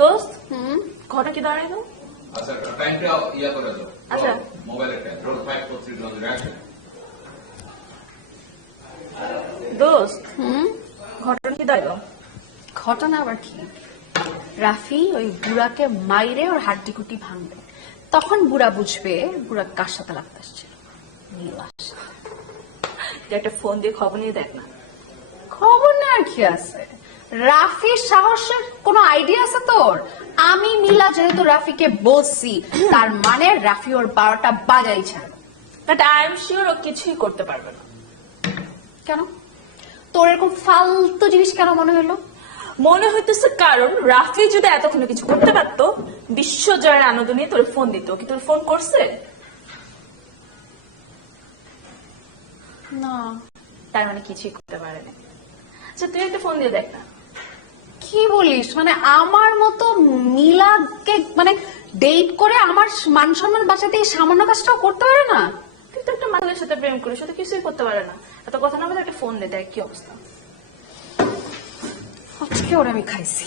দোস্ত ঘটনা কি দাঁড়াইলো? আচ্ছা টাইমটা ইয়া করে দাও। আচ্ছা মোবাইলের টাইম রোল 5 4 3 2 অ্যাকশন। দোস্ত ঘটনা কি দাঁড়াইলো? ঘটনা আবার কি, রাফি ওই বুড়াকে মাইরে ওর হাড্ডি কুটি ভাঙবে, তখন বুড়া বুঝবে বুড়া কার সাথে লাগতে আসছিল। একটা ফোন দিয়ে খবর নিয়ে দেখ না। খবর নেওয়ার কি আছে, রাফির সাহসের কোনো আইডিয়া আছে তোর? আমি নীলা যেহেতু রাফিকে বলছি, তার মানে রাফি ওর 12টা বাজাই ছাড়। বাট আই এম শিওর ও কিছুই করতে পারবে না। কেন তোর এরকম ফালতু জিনিস কেন মনে হলো? মনে হইতেছে কারণ রাফি যদি এতক্ষণে কিছু করতে পারতো, বিশ্ব জয়ের আনন্দ নিয়ে তোর ফোন দিত। কি তোর ফোন করছে? না। তার মানে কিছুই করতে পারে না। আচ্ছা তুই একটা ফোন দিয়ে দেখ না। কি বলিস, মানে আমার মতো নীলাকে মানে ডেট করে আমার মান সম্মান বাঁচাতে এই সামান্য কাজটাও করতে পারে না? তুই তো একটা মানুষের সাথে প্রেম করিস, তো কিছুই করতে পারে না। এত কথা না বলে একটা ফোন দে, দেখ কি অবস্থা। আজকে ওরা আমি খাইছি।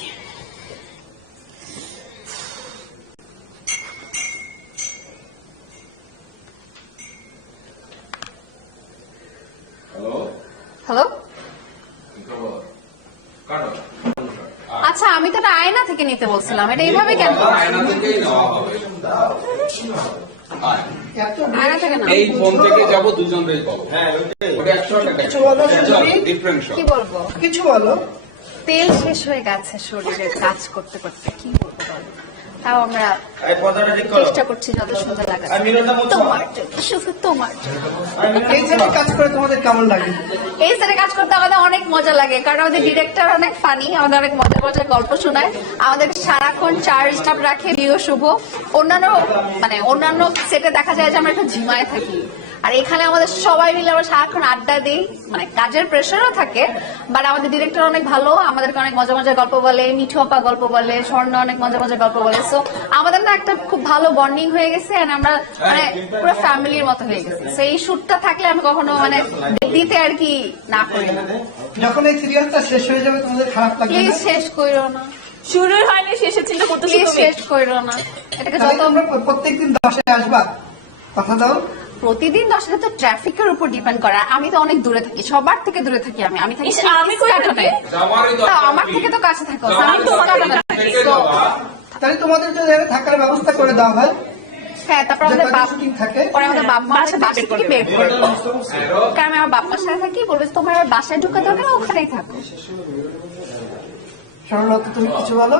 হ্যালো হ্যালো, কি খবর? কাটো। আচ্ছা আমি তো এটা আয়না থেকে নিতে বলছিলাম, এটা এইভাবে কেন? আয়না থেকেই নেওয়া হবে। আয়না থেকে না, এই ফোন থেকে যাব দুজন রে পাবো। হ্যাঁ ওটা 100 টাকা। কিছু বলো সুন্দরী? ডিফারেন্ট কি বলবো? কিছু বলো। তেল শেষ হয়ে গেছে শরীরে কাজ করতে করতে, কি বলবো বলো? তাও আমরা চেষ্টা করছি যত সুন্দর লাগার। তোমার জন্য, শুধু তোমার জন্য। এই সেটে কাজ করে তোমাদের কেমন লাগে? এই সেটে কাজ করতে আমাদের অনেক মজা লাগে, কারণ আমাদের ডিরেক্টর অনেক ফানি, আমাদের অনেক মজার মজার গল্প শোনায়, আমাদের সারাক্ষণ চার্জ আপ রাখে প্রিয় শুভ। অন্যান্য সেটে দেখা যায় যে আমরা একটু ঝিমায় থাকি, আর এখানে আমাদের সবাই মিলে আমরা সারাক্ষণ আড্ডা দিই, মানে কাজের প্রেশারও থাকে, বাট আমাদের ডিরেক্টর অনেক ভালো, আমাদেরকে অনেক মজা মজার গল্প বলে, মিঠু আপা গল্প বলে, স্বর্ণ অনেক মজা মজার গল্প বলে। সো আমাদের না একটা খুব ভালো বন্ডিং হয়ে গেছে, and আমরা মানে পুরো ফ্যামিলির মতো হয়ে গেছে। সো এই শুটটা থাকলে আমি কখনো মানে দিতে আর কি না করি না। যখন এই সিরিয়ালটা শেষ হয়ে যাবে তোমাদের খারাপ লাগবে প্লিজ না? শেষ করো না, শুরুই হয়নি, শেষের চিন্তা করতেছো প্লিজ তুমি। শেষ করো না। এটাকে তাহলে যত তোমরা প্রত্যেকদিন 10-এ আসবা, কথা দাও। প্রতিদিন 10টা তো ট্রাফিকের উপর ডিপেন্ড করা, আমি তো অনেক দূরে থাকি, সবার থেকে দূরে থাকি আমি থাকি ইস, আমি কই থাকি? যাওয়ারই তা দরকার আমার নেই। থেকে তো কাছে থাকো, যাওয়ারই আমি তো দরকার কাছে নেই, থাকি। থেকে যাওয়া। তাহলে তোমাদের যদি এখানে থাকার ব্যবস্থা করে দেওয়া হয়, হ্যাঁ, তারপর আমাদের যে কদিন বাপ শুটিং থাকে, পরে আমাদের বাবা বাসা বাসা থেকে বের করে দেবো। কারণ আমি আমার বাবার সাথে থাকি, বলবে যে তোমার আবার বাসায় ঢুকাতে হবে না, ওখানেই থাকো। সরলতা তুমি কিছু বলো।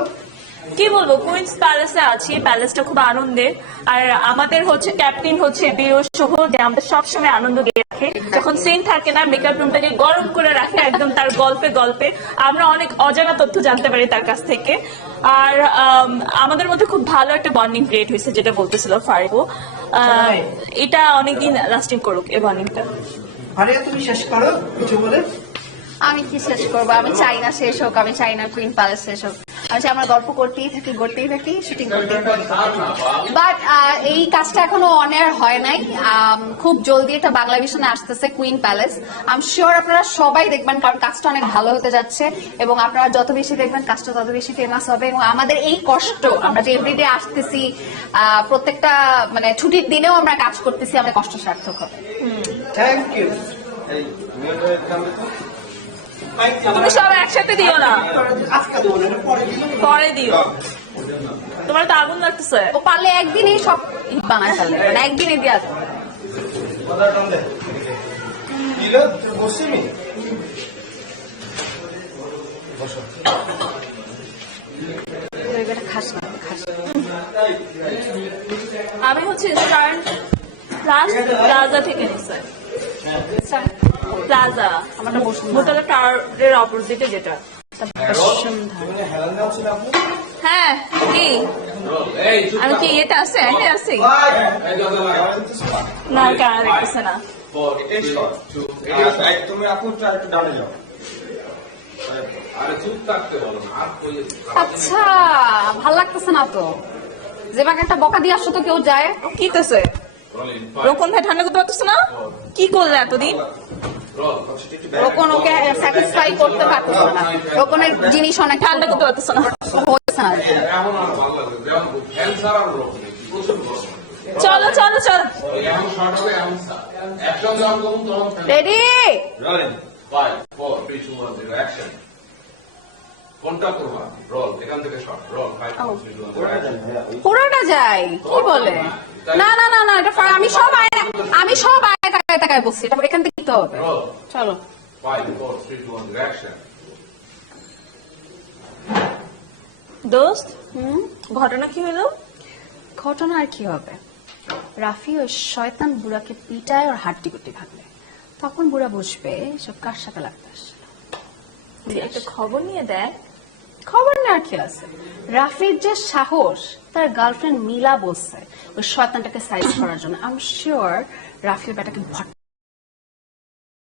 কি বলবো, কুইন্স প্যালেসে আছি, প্যালেসটা খুব আনন্দের। আর আমাদের হচ্ছে ক্যাপ্টেন হচ্ছে প্রিয় শুভ, যে আমাদের সবসময় আনন্দ দিয়ে রাখে। যখন সিন থাকে না, মেকআপ রুমটাকে গরম করে রাখে একদম, তার গল্পে গল্পে আমরা অনেক অজানা তথ্য জানতে পারি তার কাছ থেকে। আর আমাদের মধ্যে খুব ভালো একটা বন্ডিং ক্রিয়েট হয়েছে, যেটা বলতেছিল ফারিবো। এটা অনেকদিন লাস্টিং করুক এই বন্ডিংটা। আরিয়া তুমি শেষ করো কিছু বলে। আমি কি শেষ করবো? আমি চাই না শেষ হোক, আমি চাই না কুইন প্যালেস শেষ হোক, আমি চাই আমার গল্প করতেই থাকি শুটিং করতেই থাকি। বাট এই কাজটা এখনো অন এয়ার হয় নাই, খুব জলদি এটা বাংলা ভিশনে আসতেছে queen palace. I am sure আপনারা সবাই দেখবেন, কারণ কাজটা অনেক ভালো হতে যাচ্ছে, এবং আপনারা যত বেশি দেখবেন কাজটা তত বেশি ফেমাস হবে। এবং আমাদের এই কষ্ট, আমরা যে এভরিডে আসতেছি, প্রত্যেকটা মানে ছুটির দিনেও আমরা কাজ করতেছি, আমাদের কষ্ট সার্থক হবে। Thank you. তুমি সব একসাথে দিও না, আজকে দেবো না, পরে দিও। পরে দিও। তোমার তো আগুন লাগতেছে। ও পারলে একদিনই সব বানায় ফেলবে, মানে একদিনই দেওয়া যাবে। খাস না, খাস না। আমি হচ্ছে ইনস্টান্ট প্লাজা থেকে নিচ্ছি। প্লাজা আমারটা বসুন হোটেলের টাওয়ারের অপোজিটে যেটা। হ্যাঁ কি আমি কি এটা আছে এন্টে আছি না, কেন দেখতেছে না। তুমি আপু একটু ডানে যাও। আরে চুপ থাকতে বলো না, আর কই আচ্ছা, ভাল লাগতেছে না তো, যে বাকে একটা বকা দিয়ে আসছো তো কেউ যায়। কি তেছে রোকন ভাই ঠান্ডা করতে পারতেছে না? কি করলে এতদিন? রোকন ওকে স্যাটিসফাই করতে পারতেছে না, রোকনের জিনিস অনেক ঠান্ডা করতে পারতেছে না। হয়েছে অবস্থা না এমন আর ভালো লাগে যেমন ফ্যান ছাড়া রোগ নেই প্রচুর গরম চলো চলো চলো এমন শর্ট হবে এমন একদম যখন কমন তখন রেডি রোলিং 5 4 3 2 1 0 অ্যাকশন কোনটা করবা রোল এখান থেকে শর্ট রোল 5 4 3 2 1 অ্যাকশন পুরোটা যায় কি বলে না না না না এটা আমি সব আয় তাকায় বলছি তারপর এখান থেকে দিতে হবে রোল চলো 5 4 3 2 1 অ্যাকশন দোস্ত ঘটনা কি হলো? ঘটনা আর কি হবে রাফি ওই শয়তান বুড়াকে পিটায় ওর হাড্ডি গুটি ভাঙবে তখন বুড়া বুঝবে সব কার সাথে লাগতে আসছে তুই একটা খবর নিয়ে দেখ। খবর না আর কি আছে রাফির যে সাহস তার গার্লফ্রেন্ড মিলা বলছে ওই শয়তানটাকে সাইজ করার জন্য আই এম শিওর রাফির বেটাকে ভট